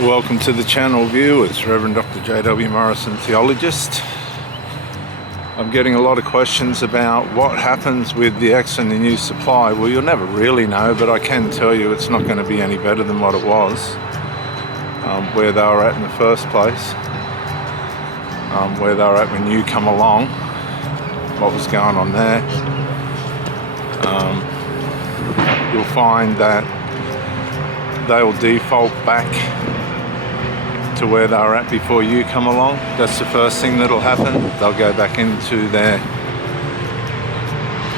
Welcome to the channel, viewers. Reverend Dr. J.W. Morrison, theologist. I'm getting a lot of questions about what happens with the X and the new supply. Well, you'll never really know, but I can tell you it's not going to be any better than what it was, where they were at in the first place, where they were at when you come along, what was going on there. You'll find that they will default back to where they were at before you come along. That's the first thing that'll happen. They'll go back into their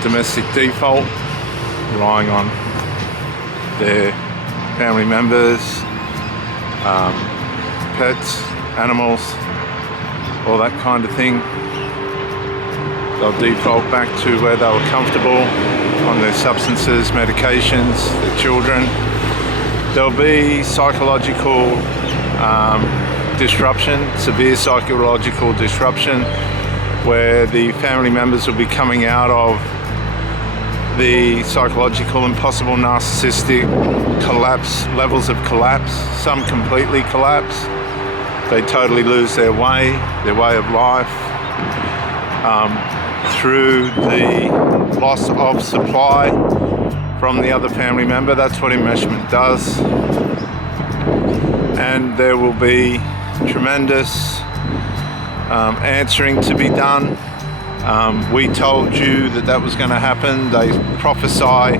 domestic default, relying on their family members, pets, animals, all that kind of thing. They'll default back to where they were comfortable on their substances, medications, their children. There'll be psychological disruption, severe psychological disruption, where the family members will be coming out of the psychological and possible narcissistic collapse, levels of collapse. Some completely collapse. They totally lose their way of life, through the loss of supply from the other family member. That's what enmeshment does. And there will be tremendous answering to be done. We told you that was going to happen. They prophesy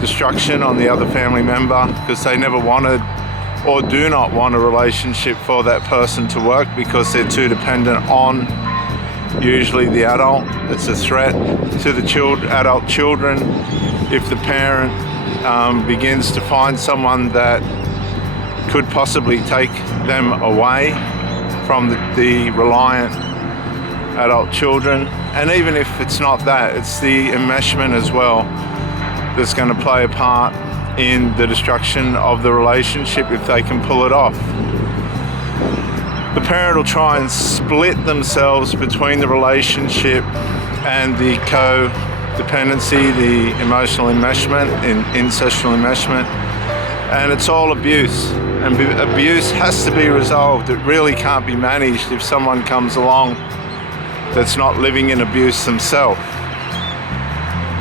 destruction on the other family member because they never wanted or do not want a relationship for that person to work because they're too dependent on usually the adult. It's a threat to the adult children if the parent begins to find someone that could possibly take them away from the reliant adult children. And even if it's not that, it's the enmeshment as well that's going to play a part in the destruction of the relationship if they can pull it off. The parent will try and split themselves between the relationship and the codependency, the emotional enmeshment, incestual enmeshment, and it's all abuse. And abuse has to be resolved. It really can't be managed if someone comes along that's not living in abuse themselves.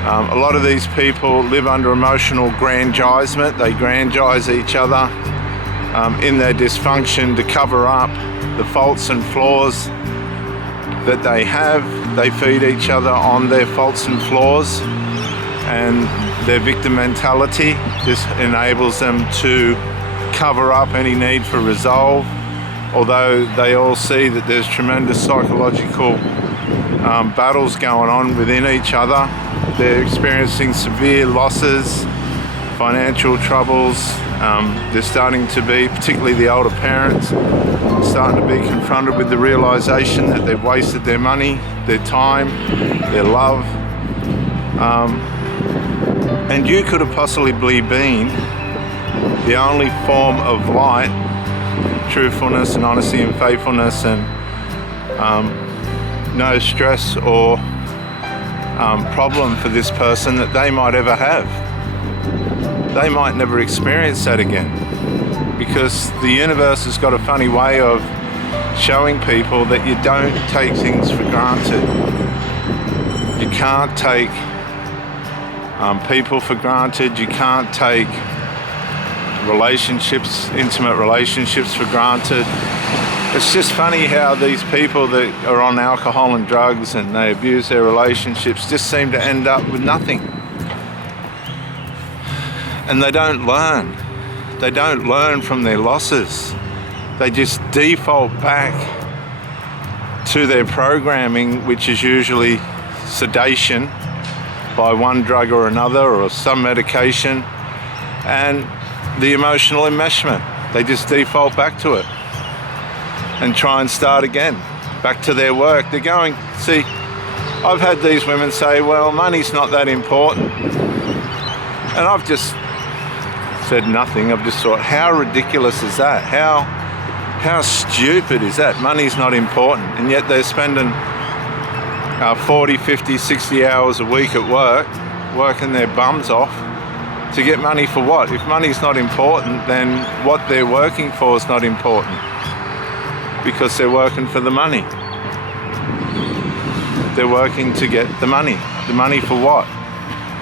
A lot of these people live under emotional grandizement. They grandize each other in their dysfunction to cover up the faults and flaws that they have. They feed each other on their faults and flaws, and their victim mentality just enables them to cover up any need for resolve, although they all see that there's tremendous psychological battles going on within each other. They're experiencing severe losses, financial troubles. They're starting to be, particularly the older parents, starting to be confronted with the realization that they've wasted their money, their time, their love. And you could have possibly been the only form of light, truthfulness and honesty and faithfulness, and no stress or problem for this person that they might ever have. They might never experience that again, because the universe has got a funny way of showing people that you don't take things for granted. You can't take people for granted. You can't take relationships, intimate relationships, for granted. It's just funny how these people that are on alcohol and drugs and they abuse their relationships just seem to end up with nothing. And they don't learn. They don't learn from their losses. They just default back to their programming, which is usually sedation by one drug or another, or some medication, and the emotional enmeshment. They just default back to it and try and start again, back to their work. They're going, see, I've had these women say, well, money's not that important. And I've just said nothing. I've just thought, how ridiculous is that? How stupid is that? Money's not important. And yet they're spending 40, 50, 60 hours a week at work, working their bums off, To get money for what? If money's not important, then what they're working for is not important, because they're working for the money. They're working to get the money. The money for what?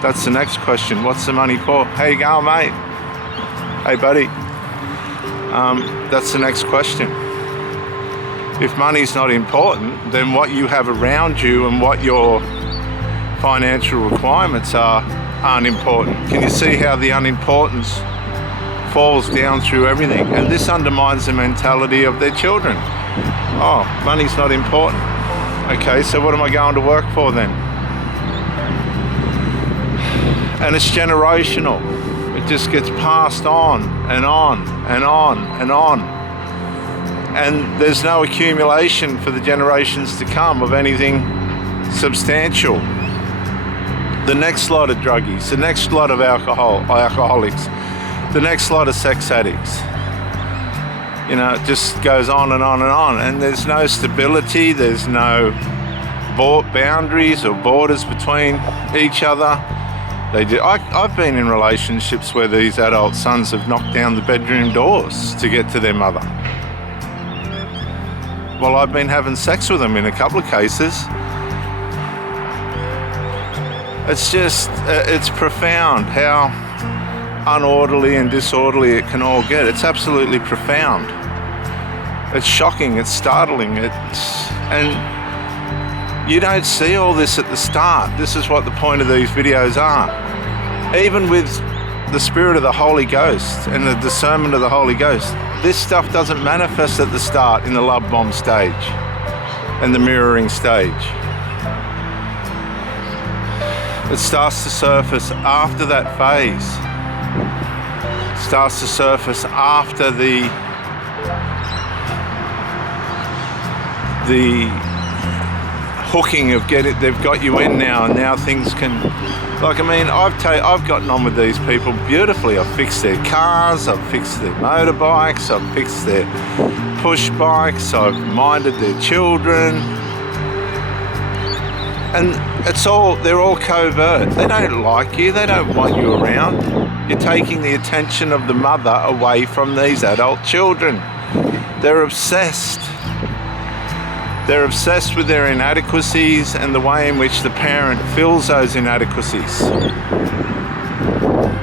That's the next question. What's the money for? How you going, mate? Hey, buddy. That's the next question. If money's not important, then what you have around you and what your financial requirements aren't important. Can you see how the unimportance falls down through everything? And this undermines the mentality of their children. Oh, money's not important. Okay, so what am I going to work for then? And it's generational. It just gets passed on and on and on and on. And there's no accumulation for the generations to come of anything substantial. The next lot of druggies, the next lot of alcoholics, the next lot of sex addicts. You know, it just goes on and on and on. And there's no stability, there's no boundaries or borders between each other. I've been in relationships where these adult sons have knocked down the bedroom doors to get to their mother. Well, I've been having sex with them in a couple of cases. It's just, it's profound how unorderly and disorderly it can all get. It's absolutely profound. It's shocking, it's startling, and you don't see all this at the start. This is what the point of these videos are. Even with the Spirit of the Holy Ghost and the discernment of the Holy Ghost, this stuff doesn't manifest at the start in the love bomb stage and the mirroring stage. It starts to surface after that phase. It starts to surface after the hooking of they've got you in now, and now things can, like, I mean, I've gotten on with these people beautifully. I've fixed their cars, I've fixed their motorbikes, I've fixed their push bikes, I've minded their children, and they're all covert. They don't like you, they don't want you around. You're taking the attention of the mother away from these adult children. They're obsessed. They're obsessed with their inadequacies and the way in which the parent fills those inadequacies.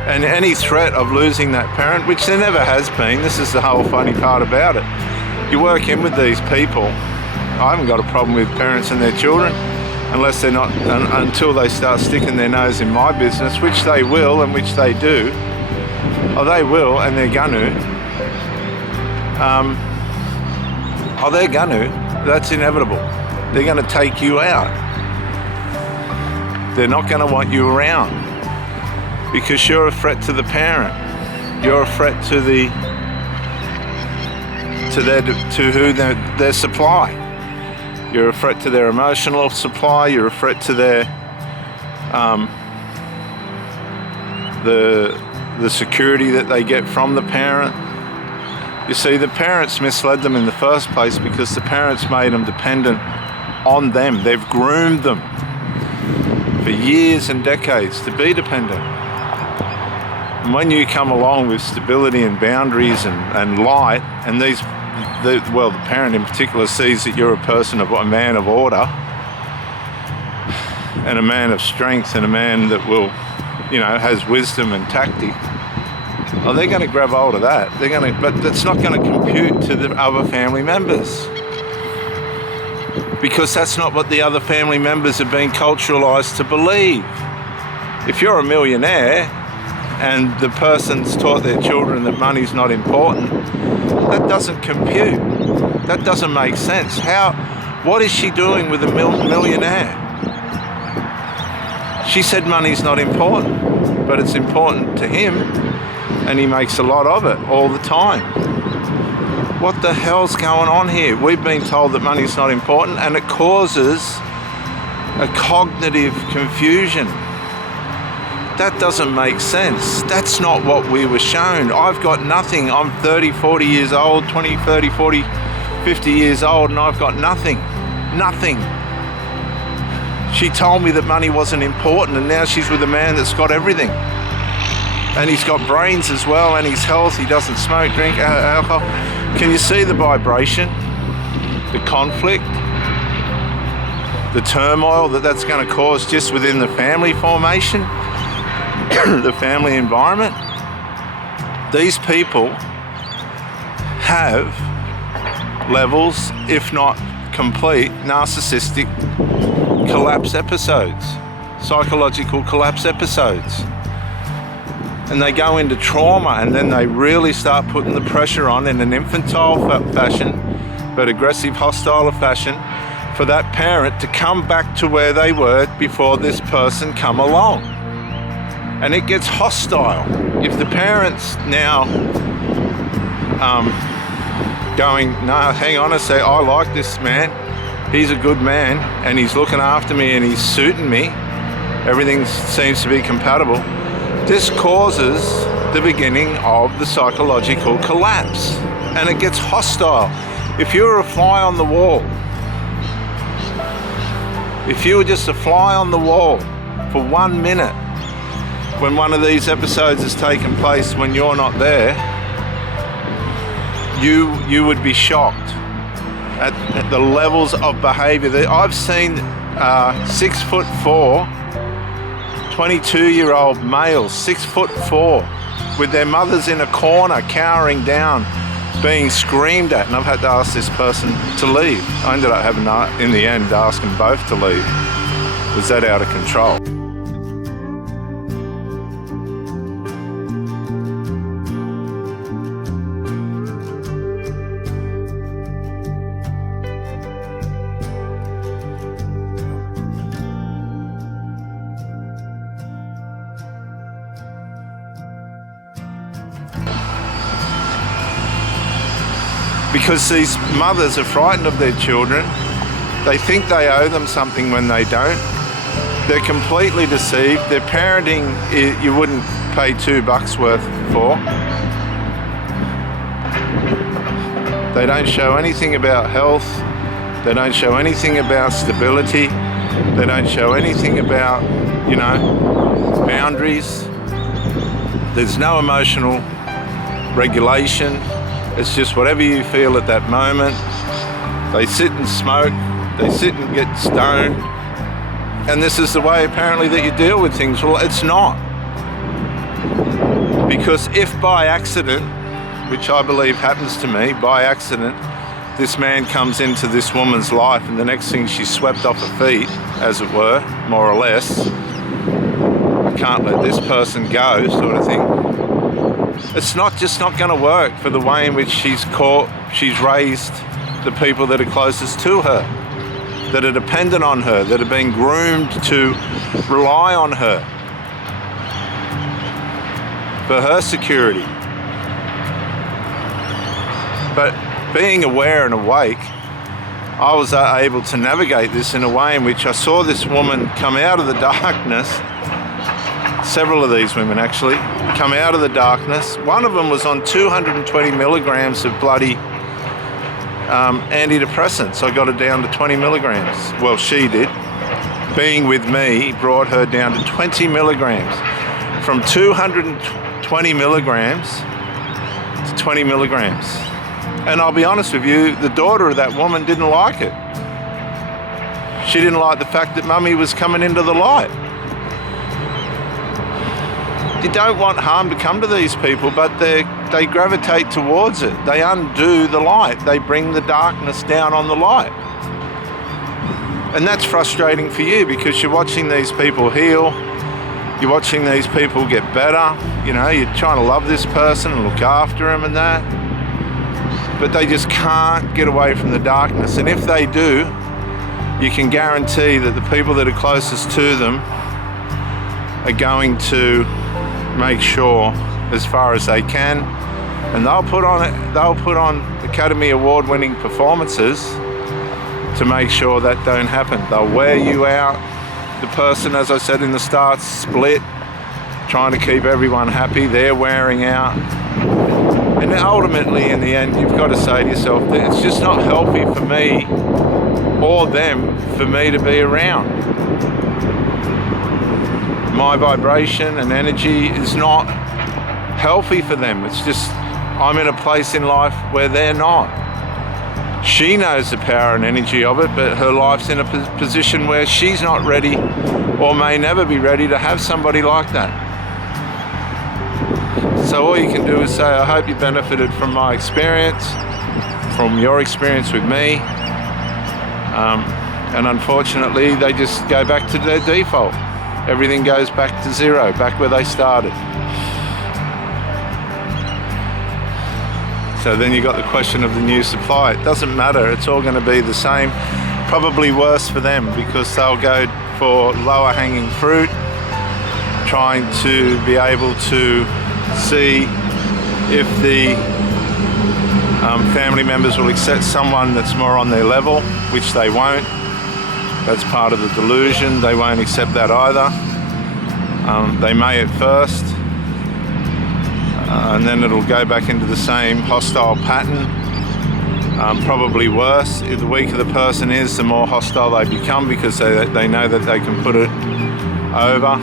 And any threat of losing that parent, which there never has been, this is the whole funny part about it. You work in with these people. I haven't got a problem with parents and their children, unless they're not, until they start sticking their nose in my business, which they will and which they do. Oh, they will, and they're gonna. They're gonna. That's inevitable. They're going to take you out. They're not going to want you around because you're a threat to the parent. You're a threat to their supply. You're a threat to their emotional supply. You're a threat to their the security that they get from the parent. You see, the parents misled them in the first place because the parents made them dependent on them. They've groomed them for years and decades to be dependent. And when you come along with stability and boundaries and light, and the parent in particular sees that you're a man of order and a man of strength and a man that will, has wisdom and tactic. Oh, they're going to grab hold of that. But that's not going to compute to the other family members, because that's not what the other family members have been culturalized to believe. If you're a millionaire and the person's taught their children that money's not important, that doesn't compute. That doesn't make sense. What is she doing with a millionaire? She said money's not important, but it's important to him. And he makes a lot of it all the time. What the hell's going on here? We've been told that money's not important, and it causes a cognitive confusion. That doesn't make sense. That's not what we were shown. I've got nothing. I'm 30, 40 years old, 20, 30, 40, 50 years old, and I've got nothing. Nothing. She told me that money wasn't important, and now she's with a man that's got everything. and he's got brains as well, and he's healthy, he doesn't smoke, drink alcohol. Can you see the vibration, the conflict, the turmoil that's going to cause just within the family formation, the family environment? These people have levels, if not complete, narcissistic collapse episodes, psychological collapse episodes. And they go into trauma, and then they really start putting the pressure on in an infantile fashion, but aggressive, hostile fashion, for that parent to come back to where they were before this person come along. And it gets hostile. If the parents now going, no, hang on a sec, I like this man, he's a good man, and he's looking after me and he's suiting me, everything seems to be compatible, this causes the beginning of the psychological collapse, and it gets hostile. If you were a fly on the wall, if you were just a fly on the wall for 1 minute when one of these episodes has taken place when you're not there, you would be shocked at the levels of behavior that I've seen. 6'4", 22-year-old males, 6'4", with their mothers in a corner, cowering down, being screamed at, and I've had to ask this person to leave. I ended up having to, in the end, ask them both to leave. Was that out of control? Because these mothers are frightened of their children. They think they owe them something when they don't. They're completely deceived. Their parenting, you wouldn't pay $2 worth for. They don't show anything about health. They don't show anything about stability. They don't show anything about, boundaries. There's no emotional regulation. It's just whatever you feel at that moment. They sit and smoke, they sit and get stoned, and this is the way apparently that you deal with things. Well, it's not. Because if by accident, which I believe happens to me, by accident, this man comes into this woman's life and the next thing she's swept off her feet, as it were, more or less, I can't let this person go, sort of thing. It's not going to work for the way in which she's raised the people that are closest to her, that are dependent on her, that are being groomed to rely on her for her security. But being aware and awake, I was able to navigate this in a way in which I saw this woman come out of the darkness. Several of these women actually come out of the darkness. One of them was on 220 milligrams of bloody antidepressants. I got her down to 20 milligrams. Well, she did. Being with me brought her down to 20 milligrams. From 220 milligrams to 20 milligrams. And I'll be honest with you, the daughter of that woman didn't like it. She didn't like the fact that mummy was coming into the light. You don't want harm to come to these people, but they gravitate towards it. They undo the light. They bring the darkness down on the light. And that's frustrating for you because you're watching these people heal. You're watching these people get better. You're trying to love this person and look after them and that. But they just can't get away from the darkness. And if they do, you can guarantee that the people that are closest to them are going to make sure as far as they can, and they'll put on Academy Award-winning performances to make sure that don't happen. They'll wear you out. The person, as I said in the start, split, trying to keep everyone happy. They're wearing out, and ultimately in the end you've got to say to yourself that it's just not healthy for me or them for me to be around. My vibration and energy is not healthy for them. It's just, I'm in a place in life where they're not. She knows the power and energy of it, but her life's in a position where she's not ready, or may never be ready, to have somebody like that. So all you can do is say, I hope you benefited from my experience, from your experience with me. And unfortunately, they just go back to their default. Everything goes back to zero, back where they started. So then you got the question of the new supply. It doesn't matter, it's all going to be the same. Probably worse for them, because they'll go for lower hanging fruit, trying to be able to see if the family members will accept someone that's more on their level, which they won't. That's part of the delusion. They won't accept that either. They may at first, and then it'll go back into the same hostile pattern, probably worse. If the weaker the person is, the more hostile they become, because they know that they can put it over.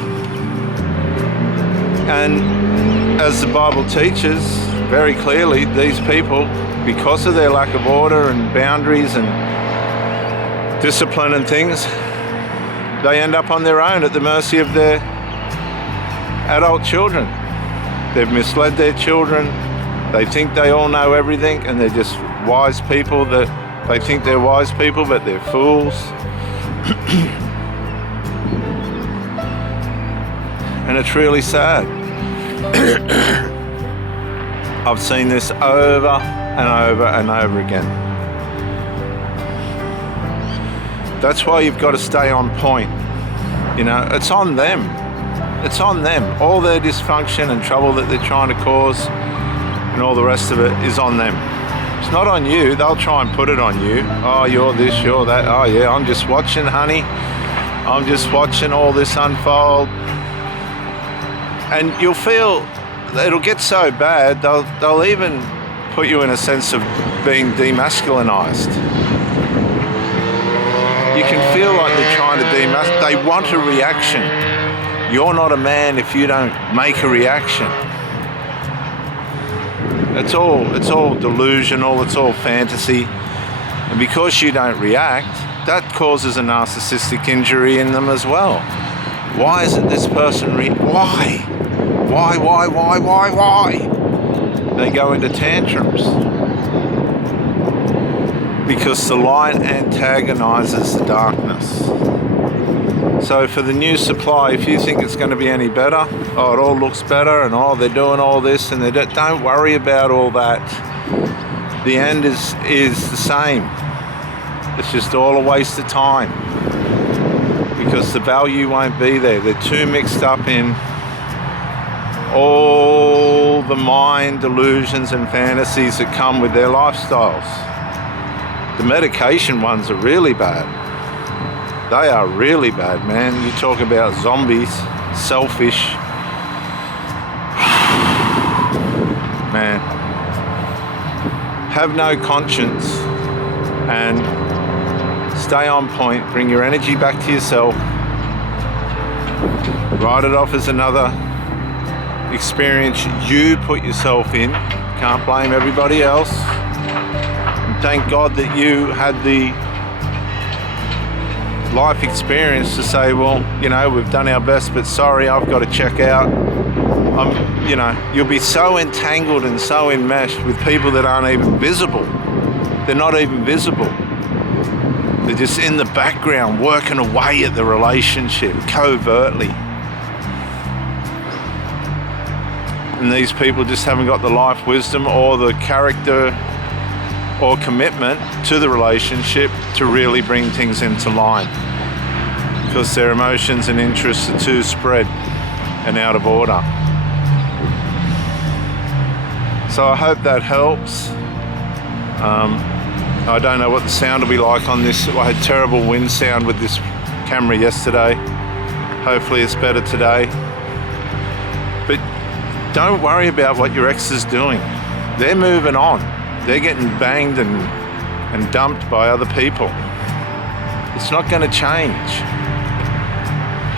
And as the Bible teaches very clearly, these people, because of their lack of order and boundaries and discipline and things, they end up on their own at the mercy of their adult children. They've misled their children. They think they all know everything, and they're just wise people that they think they're wise people, but they're fools. And it's really sad. I've seen this over and over and over again. That's why you've got to stay on point. You know, it's on them. It's on them. All their dysfunction and trouble that they're trying to cause and all the rest of it is on them. It's not on you. They'll try and put it on you. Oh, you're this, you're that. Oh yeah, I'm just watching, honey. I'm just watching all this unfold. And you'll feel, it'll get so bad, they'll even put you in a sense of being demasculinized. You can feel like they're trying to they want a reaction. You're not a man if you don't make a reaction. It's all delusional, it's all fantasy. And because you don't react, that causes a narcissistic injury in them as well. Why isn't this person why? They go into tantrums. Because the light antagonizes the darkness. So for the new supply, if you think it's going to be any better, oh, it all looks better, and oh, they're doing all this, and don't worry about all that. The end is the same. It's just all a waste of time, because the value won't be there. They're too mixed up in all the mind delusions and fantasies that come with their lifestyles. The medication ones are really bad. They are really bad, man. You talk about zombies, selfish. Man. Have no conscience and stay on point. Bring your energy back to yourself. Write it off as another experience you put yourself in. Can't blame everybody else. And thank God that you had the life experience to say, well, you know, we've done our best, but sorry, I've got to check out. You know, you'll be so entangled and so enmeshed with people that aren't even visible. They're not even visible. They're just in the background working away at the relationship covertly. And these people just haven't got the life wisdom or the character or commitment to the relationship to really bring things into line, because their emotions and interests are too spread and out of order. So I hope that helps. I don't know what the sound will be like on this. I had terrible wind sound with this camera yesterday. Hopefully it's better today. But don't worry about what your ex is doing. They're moving on. They're getting banged and dumped by other people. It's not going to change.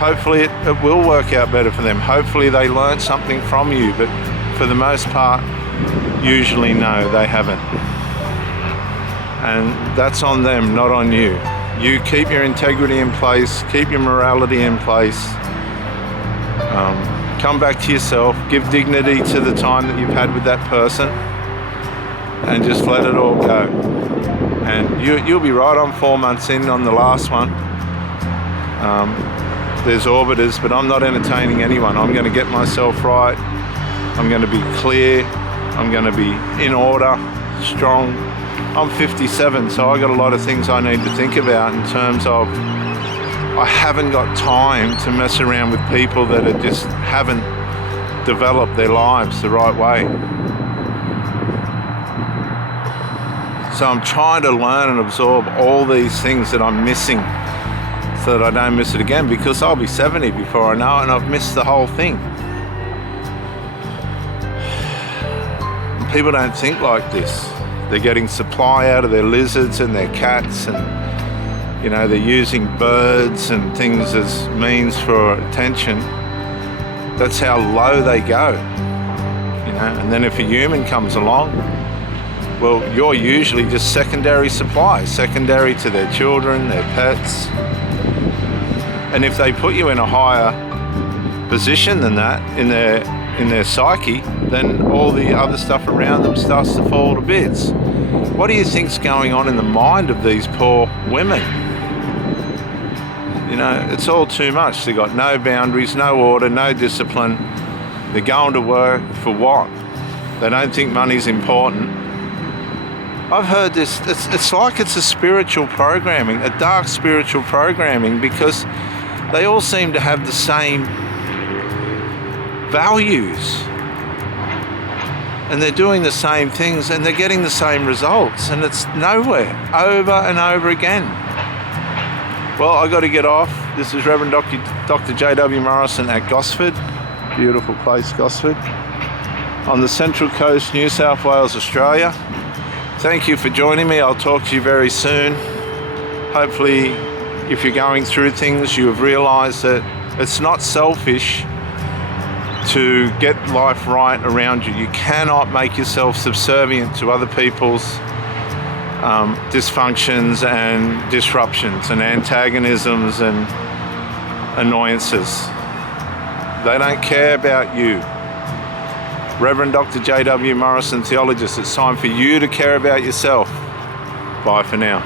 Hopefully it will work out better for them. Hopefully they learn something from you. But for the most part, usually no, they haven't. And that's on them, not on you. You keep your integrity in place, keep your morality in place. Come back to yourself, give dignity to the time that you've had with that person, and just let it all go. And you'll be right on 4 months in on the last one. There's orbiters, but I'm not entertaining anyone. I'm going to get myself right. I'm going to be clear. I'm going to be in order, strong. I'm 57, so I got a lot of things I need to think about in terms of I haven't got time to mess around with people that are just haven't developed their lives the right way. So I'm trying to learn and absorb all these things that I'm missing so that I don't miss it again, because I'll be 70 before I know it and I've missed the whole thing. People don't think like this. They're getting supply out of their lizards and their cats, and they're using birds and things as means for attention. That's how low they go. And then if a human comes along, well, you're usually just secondary supply, secondary to their children, their pets. And if they put you in a higher position than that in their psyche, then all the other stuff around them starts to fall to bits. What do you think's going on in the mind of these poor women? It's all too much. They've got no boundaries, no order, no discipline. They're going to work for what? They don't think money's important. I've heard this, it's like it's a spiritual programming, a dark spiritual programming, because they all seem to have the same values. And they're doing the same things and they're getting the same results, and it's nowhere, over and over again. Well, I got to get off. This is Reverend Dr. J.W. Morrison at Gosford. Beautiful place, Gosford. On the Central Coast, New South Wales, Australia. Thank you for joining me. I'll talk to you very soon. Hopefully, if you're going through things, you have realised that it's not selfish to get life right around you. You cannot make yourself subservient to other people's dysfunctions and disruptions and antagonisms and annoyances. They don't care about you. Reverend Dr. J.W. Morrison, theologist, it's time for you to care about yourself. Bye for now.